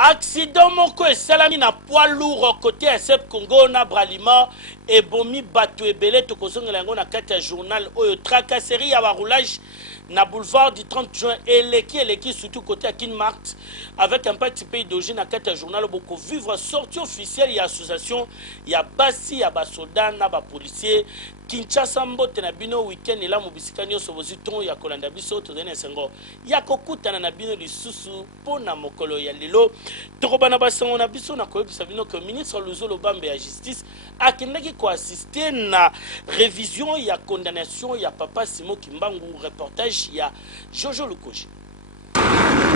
Accident moko esalami na poids lourd côté SF Congo na Bralima et bomi bato ebele tokozongela yango na kati ya journal oyo tracasserie ya roulage na boulevard du 30 juin eleki surtout côté à Kinmarkt avec un petit pays d'origine na kati ya journal boko vivre sortie officielle ya association ya basi ya basoda na ba policier Kinshasa mbote na bino weekend ela mobisika nyonso boziton ya kolanda biso tozene sengo ya kokutana na bino lisusu pona mokolo ya lelo tokobana basango na biso na koyebisa bino que ministre Luzolo Bambe ya justice akendaki ko assister na révision ya condamnation ya papa Simo Kimbangu reportage ya Jojo Lukoji.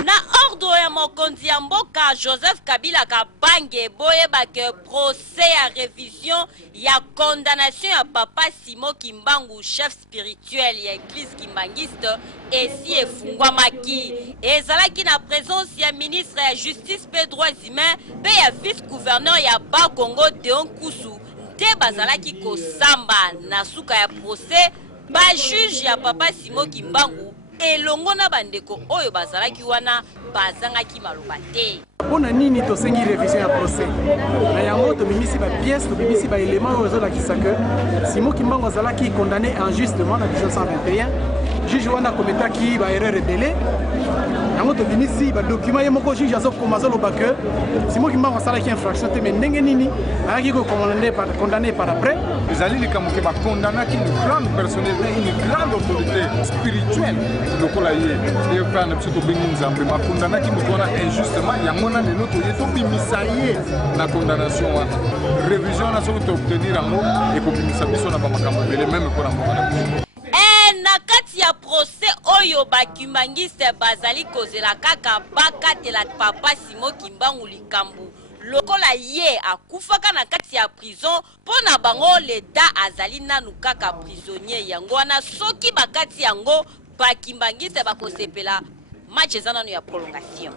Na ordre ya mokonzi ya mboka Joseph Kabila Kabange boyeba ke procès ya révision ya condamnation ya papa Simo Kimbangu chef spirituel ya église kimbangiste esi efungwamaki ezalaki na présence ya ministre ya justice pe droits humains pe ya vice-gouverneur ya Bas Congo Deon Kusu nte bazalaki kosamba na suka ya procès ba juge ya papa Simo Kimbangu elongo na bandeko oyo bazalaki wana bazangaki maloba te. Pona nini tosengi révision ya procès na yango tobimisi ba pièces tobimisi ba éléments oyo ezolakisa que Simo Kimbangu azalaki condamné injustement na 1921 juge wana kometaki ba erreur ebele yango tobimisi ba document ye moko juge azokoma azoloba que Simo Kimbangu asalaki infraction te mais ndenge nini ayaki condamné par après ezali likambo ke bakondamnaki une grande personnalité une grande autorité spirituelle lokola ye epa na biso tobengi nzambe bakondamnaki moto wana injustement yango na lelo toye tobimisa ye na condamnation wana révision wana soki toobtenir yango ekobimisa biso na bamakambo ebele meme mpona mboka na biso. Na kati ya procès oyo bakimbangiste bazali kozela kaka bakatela papa Simo Kimbangu likambu lokola ye akufaka na kati ya prison pona bango leta azali nanu kaka prisonnier yango wana soki bakati yango bakimbangiste bakosepela match eza nanu ya prolongation.